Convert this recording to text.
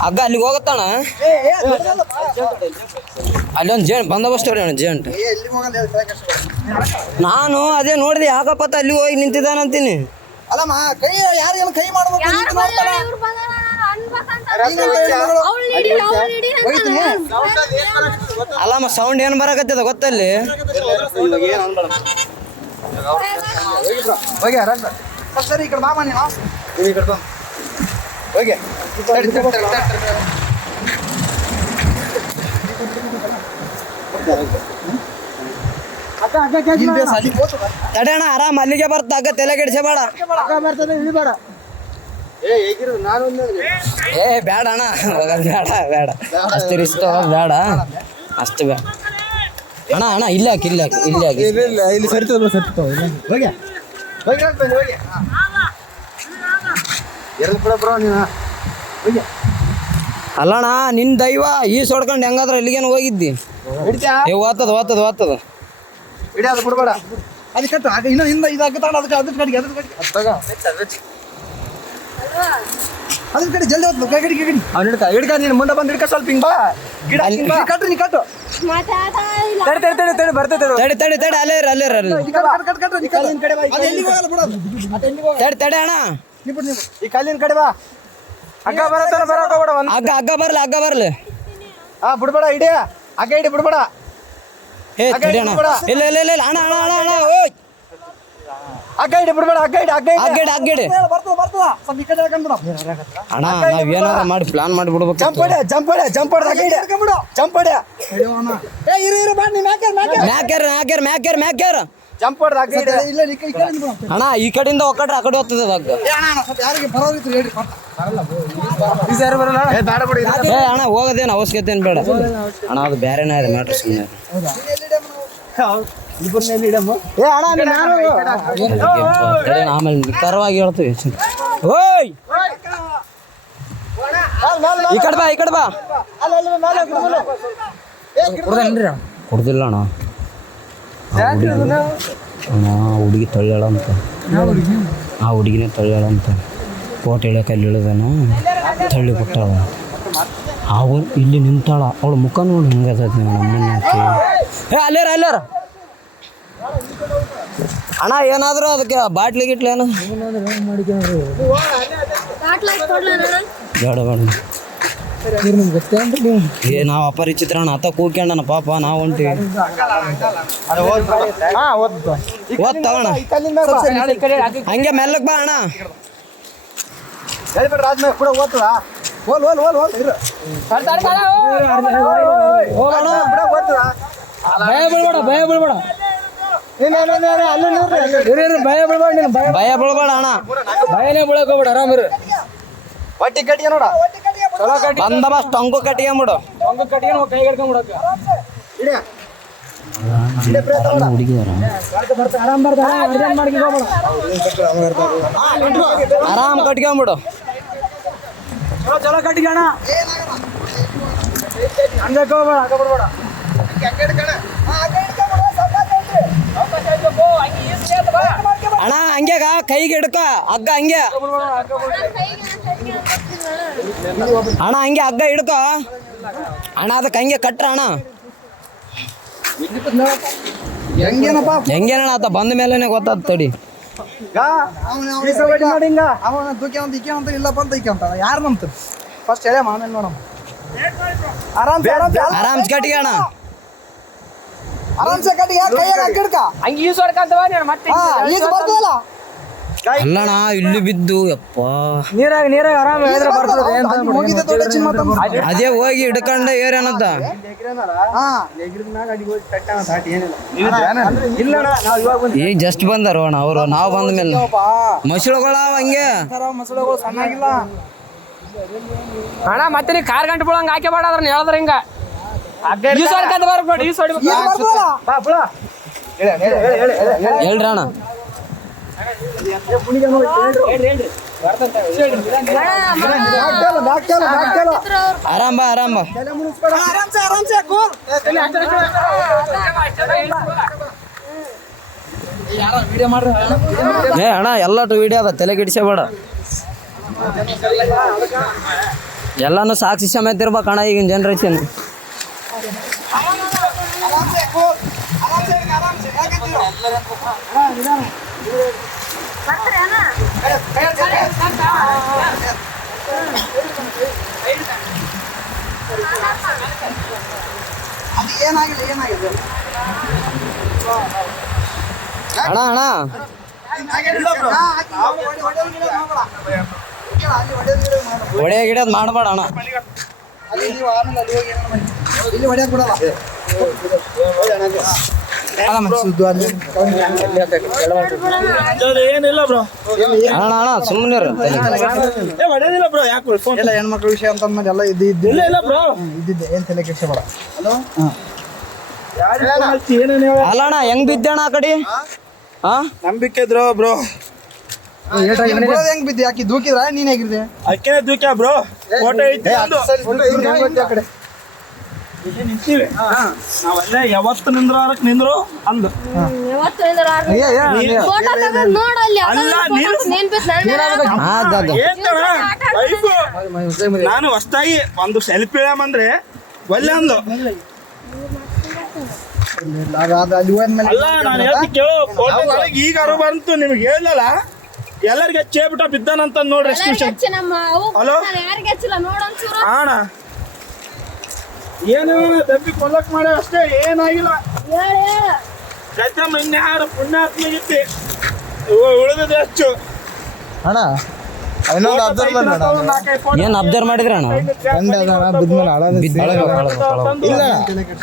ಹಗ್ಗ ಅಲ್ಲಿಗೆ ಹೋಗತ್ತಣ ಅಲ್ಲೊಂದು ಜೇಂಟ್ ಬಂದೋಬಸ್ತ್ ಅವ್ರಿ ಅಣ್ಣ ಜೇಂಟ್ ನಾನು ಅದೇ ನೋಡಿದೆ ಯಾಕಪ್ಪತ್ತ ಅಲ್ಲಿ ಹೋಗಿ ನಿಂತಿದ್ದಾನಂತೀನಿ ಅಲ್ಲಮ್ಮ ಕೈ ಯಾರಿಗೆಲ್ಲ ಕೈ ಮಾಡ್ಬೇಕು ಅಲ್ಲಮ್ಮ ಸೌಂಡ್ ಏನು ಬರಕತ್ತದ ಗೊತ್ತಲ್ಲಿ ಸರಿ ಈ ಕಡೆ ಮಾಮ ನೀವು ಈ ಕಡೆ ಹೋಗಿ ತಡೆ ಅಣ್ಣ ಆರಾಮ್ ಅಲ್ಲಿಗೆ ಬರ್ತ ಹಗ್ಗ ತಲೆ ಕೆಡಿಸಬೇಡ ಏ ಬೇಡ ಅಣ್ಣ ಬೇಡ ಬೇಡ ಅಷ್ಟು ರಿಸ್ಕ್ ಬೇಡ ಅಷ್ಟು ಬೇಡ ಅಣ್ಣ ಅಣ್ಣ ಇಲ್ಲ ಹಾಕಿ ಇಲ್ಲ ಹಾಕಿ ಇಲ್ಲಿ ಹಾಕಿ ಇಲ್ಲಿ ಸರಿತದ ಹೋಗಿ ಹೋಗಿ ಎರಡು ಕೂಡ ಬರೋ ನೀನು ಹೋಗಿ ಅಲ್ಲಣ್ಣ ನಿನ್ನ ದೈವ ಈ ಸೊಡ್ಕೊಂಡು ಹೆಂಗಾದ್ರೆ ಇಲ್ಲಿಗೇನು ಹೋಗಿದ್ದಿ ಏ ಓದ್ತದ ಇಡೀ ಅದು ಬಿಡ್ಬೇಡ ಅದು ಕಟ್ಟು ಆಗ ಇನ್ನೂ ಹಿಂದೆ ಇದಾಗ ತಗೊಂಡು ಅದಕ್ಕೆ ಕಡೆಗೆ ಅದ್ರ ಕಡೆ ಜಲ್ದಿ ಹೋಗ್ತು ಕೈ ಕಡೆ ಅವ್ನು ಹಿಡ್ಕ ನೀನು ಮುಂದೆ ಬಂದು ಹಿಡ್ಕ ಸ್ವಲ್ಪ ಹಿಂಗೆ ಬಾ ಗಿಡ ಕಟ್ರಿ ನೀ ಕಟ್ಟು ತಡಿ ಬರ್ತೈತೆ ತಡಿ ಅಲ್ಲೇ ತಡೆ ಅಣ್ಣ ಈ ಕಲ್ಲಿನ ಕಡೆ ಬಾ ಹಗ್ಗ ಬರತ್ತಾನ ಬರೋಕೆ ಹೋಗ್ಬೇಡ ಹಗ್ಗ ಬರ್ಲಿ ಹಾ ಬಿಡ್ಬೇಡ ಇಡಿ ಹಗ್ಗ ಇಡಿ ಬಿಡ್ಬೇಡ ಏ ತಡಿ ಅಣ್ಣ ಇಲ್ಲ ಅಣ್ಣ ಓಯ್ ಹಗ್ಗ ಇಡಿ ಬಿಡ್ಬೇಡ ಹಗ್ಗ ಇಡಿ ಬರ್ತದ ಸ್ವಲ್ಪ ಈ ಕಡೆ ಹಾಕೊಂಡ್ಬಿಡು ಅಣ್ಣ ನಾವೇನಾದ್ರು ಮಾಡಿ ಪ್ಲಾನ್ ಮಾಡಿ ಬಿಡ್ಬೇಕು ಜಂಪ್ ಹೊಡೆ ಹಗ್ಗ ಇಡಿ ಜಂಪ್ ಹೊಡೆ ಏ ಇರು ಬಾ ನೀ ಮ್ಯಾಕ್ಯಾರ ಜಂಪ್ ಹೊಡೆ ಹಗ್ಗ ಇಡಿ ಇಲ್ಲ ಅಣ್ಣ ಈ ಕಡೆಯಿಂದ ಒಕ್ಕಟ್ರೆ ಆ ಕಡೆ ಹೋಗ್ತದೆ ಹಗ್ಗ ಯಾರಿಗೆ ಬರೋದಿತ್ತು ಹೇಳ್ರಿ ಬರಲ್ಲ ಏ ಬೇಡ ಬಿಡಿ ಏ ಅಣ್ಣ ಹೋಗೋದೇನು ಅವಶ್ಯಕತೆ ಏನು ಬೇಡ ಅಣ್ಣ ಅದು ಬೇರೆನೇ ಇದೆ ಮ್ಯಾಟ್ರ್ ಸುಮ್ಮನೆ ಏ ಅಣ್ಣ ಆಮೇಲೆ ನಿಖರವಾಗಿ ಹೇಳ್ತೀವಿ ಓಯ್ ಈ ಕಡೆ ಬಾ ಕೊಡ್ದಿಲ್ಲ ಅಣ್ಣ ಹುಡುಗಿ ತಳ್ಳ್ಯಾಳ ಅಂತ ಆ ಹುಡುಗಿನೇ ತಳ್ಳ್ಯಾಳ ಅಂತ ಕೋಟೆ ಇಳಿಯೋಕೆ ಅಲ್ಲಿ ಇಳಿದಾನ ತಳ್ಳಿ ಬಿಟ್ಟಾಳ ಅವಳು ಇಲ್ಲಿ ನಿಂತಾಳ ಅವಳು ಮುಖ ನೋಡಿ ಹಿಂಗತೈತಿ ನಮ್ಮನ್ನ ಏ ಅಲ್ಲೇರ ಅಣ್ಣ ಏನಾದರೂ ಅದಕ್ಕೆ ಬಾಟ್ಲಿ ಗಿಟ್ಲೇನು ಬೇಡ ಏ ನಾವು ಅಪರಿಚಿತ್ರ ಅಣ್ಣ ಅತ್ತ ಕೂಗ್ಕೊಂಡನ ಪಾಪ ನಾವು ಹೊಂಟಿವಿ ಓದ್ತಾವಣ್ಣ ಹಂಗೆ ಮೆಲ್ಲಕ್ ಬಾ ಅಣ್ಣ ಕೂಡ ಓದ್ತದ ಭಯ ಬೀಳ್ಬೇಡ ಅಣ್ಣ ಭಯನೇ ಬೀಳಕ್ ಹೋಗ್ಬೇಡ ಆರಾಮಿರು ಹೊಟ್ಟಿ ಕಟ್ಟಿಗೆ ನೋಡ ಬಂದಬಸ್ ಟೊಂಗು ಕಟ್ಟಿಗೆಂಬಿಡು ಕೈ ಹಿಡ್ಕೊಂಡ್ಬಿಡಕ್ಕ ಆರಾಮ್ ಕಟ್ಕೊಂಬಿಡು ಚಲೋ ಕಟ್ಟಿಗೆ ಅಣ್ಣ ಹಂಗೆ ಹೋಗ್ಬೇಡ ಹಂಗ ಬಿಡ್ಬೇಡ ಅಣ್ಣ ಹಂಗೆ ಕೈಗೆ ಹಿಡ್ಕ ಹಗ್ಗ ಹಂಗೆ ಅಣ್ಣ ಹಂಗೆ ಹಗ್ಗ ಹಿಡ್ಕ ಅಣ್ಣ ಅದಕ್ಕೆ ಹಂಗೆ ಕಟ್ರ ಅಣ್ಣ ಹೆಂಗೇನಣ್ಣ ಆತ ಬಂದ ಮೇಲೆನೆ ಗೊತ್ತಾದ ತಡಿ ಅವನ ದುಃಖ ಅಂತ ಇಕೆ ಅಂತ ಇಲ್ಲಪ್ಪ ಅಂತ ಇಕೆ ಅಂತ ಯಾರು ನಂಬ್ತ ಫಸ್ಟ್ ಹೇಳ ಆಮೇಲೆ ನೋಡಮ್ಮ ಆರಾಮ್ಸ್ ಕಟ್ಟಿಗೆ ಅಣ್ಣ ಆರಾಮ್ಸೆ ಕಟ್ಟಿಗೆ ಕೈಯಾಗ ಹಾಕಿಡ್ಕ ಹಂಗೆ ಈಸು ಹೊಡ್ಕಂತವ ನೀನು ಮತ್ತೆ ಈಗ ಬರ್ತದಲ್ಲ ಅಲ್ಲಣ್ಣ ಇಲ್ಲಿ ಬಿದ್ದು ಯಪ್ಪ ನೀರಾಗ ಆರಾಮ ಹೇಳಿದ್ರೆ ಬರ್ತದೆ ಅದೇ ಹೋಗಿ ಹಿಡ್ಕೊಂಡ ಏರೇನಂತ ಈಗ ಜಸ್ಟ್ ಬಂದಾರ ಅಣ್ಣ ಅವರು ನಾವು ಬಂದ ಮೇಲೆ ಮಸಳುಗಳ ಹಂಗೆ ಮಸಳುಗಳು ಸಣ್ಣಾಗಿಲ್ಲ ಅಣ್ಣ ಮತ್ತೆ ನೀ ಕಾರ್ ಗಂಟೆ ಬಿಡಂಗ ಹಾಕಿ ಬೇಡ ಅದ್ರ ಹೇಳಿದ್ರ ಹಿಂಗ ಈಸು ಹೊಡ್ಕಂತ ಬರ್ಬೇಡ ಈಸು ಹೇಳ್ರಿ ಅಣ್ಣ ಆರಾಮ್ ಬಾ ಏ ಅಣ್ಣ ಎಲ್ಲಟು ವಿಡಿಯೋ ಅದ ತಲೆ ಕೆಡಿಸಬೇಡ ಎಲ್ಲಾನು ಸಾಕ್ಷಿ ಸಮೇತ ಇರ್ಬೇಕಣ್ಣ ಈಗಿನ ಜನ್ರೇಷನ್. ಅಣ್ಣ ಅಣ್ಣ ಹೊಡೆ ಗಿಡದ್ ಮಾಡಬೇಡ ಅಣ್ಣ. ಇಲ್ಲಿ ಹೊಡೆಯಕ್ ಬಿಡಲ್ಲ. ಏನಿಲ್ಲ ಬ್ರೋ, ಅಣ್ಣ ಅಣ್ಣ ಸುಮ್ಮನೆ ಹೊಡೆದಿಲ್ಲ ಬ್ರೋ. ಯಾಕೆ ಫೋನ್ ಎಲ್ಲ ಹೆಣ್ಮಕ್ಳ ವಿಷಯ ಅಂತ ಅಂದ್ಮೇಲೆ ಎಲ್ಲ ಇದ್ದಿದ್ದೆ ಇಲ್ಲ ಬ್ರೋ. ಇದ್ದಿದ್ದೆ ಏನ್ ತಲೆ ಕೆಡ್ಸ ಬೇಡ. ಏನೇನು ಅಲ್ಲ ಅಣ್ಣ ಹೆಂಗ್ ಬಿದ್ದೆ ಅಣ್ಣ ಆ ಕಡೆ? ಹಾ ನಂಬಿಕೆ ಇದ್ರು ಬ್ರೋ. ಹೆಂಗ್ ಬಿದ್ದೆ? ಯಾಕೆ ದೂಕಿದ್ರ ನೀನ್ ಹೇಗಿದ್ದೆ? ಅಕ್ಕೇನೆ ದೂಕ್ಯ ಬ್ರೋ. ಫೋಟೋ ಐತಿ ನಂದು. ಆ ಕಡೆ ನಿಂತೀವಿ ನಾವೆಲ್ಲ ಯಾವತ್ತು ನಿಂದ್ರು ಅಂದು ನಾನು ಹೊಸ್ತಾಗಿ ಒಂದು ಸೆಲ್ಫಿ ಅಂದ್ರೆ ಒಳ್ಳೆ ಅಂದು. ಅಲ್ಲ ನಾನು ಹೇಳ್ತಿ ಕೇಳು, ಫೋಟೋ ನನಗೆ ಈಗ ಅರು ಬಂತು, ನಿಮ್ಗೆ ಹೇಳಲ್ಲ ಎಲ್ಲರಿಗೆ ಚೇಬಿಟ ಬಿದ್ದಾನಂತ ನೋಡ್ರಿ. ಹಲೋ ಅಣ್ಣ, ಏನು ದಬ್ಬಿ ಕೊಲ್ಲಕ್ ಮಾಡಿ ಅಷ್ಟೇ, ಏನಾಗಿಲ್ಲ. ಗದ್ದಮ್ಮ ಇನ್ಯಾರು ಪುಣ್ಯಾತ್ಮಗಿತ್ತಿ ಉಳಿದಿದೆ ಹೆಚ್ಚು. ಅಣ್ಣ ಇನ್ನೊಂದು ಅಬ್ಸರ್ವ್ ಮಾಡ. ಏನ್ ಅಬ್ಸರ್ವ್ ಮಾಡಿದ್ರ ಅಣ್ಣ? ಇಲ್ಲ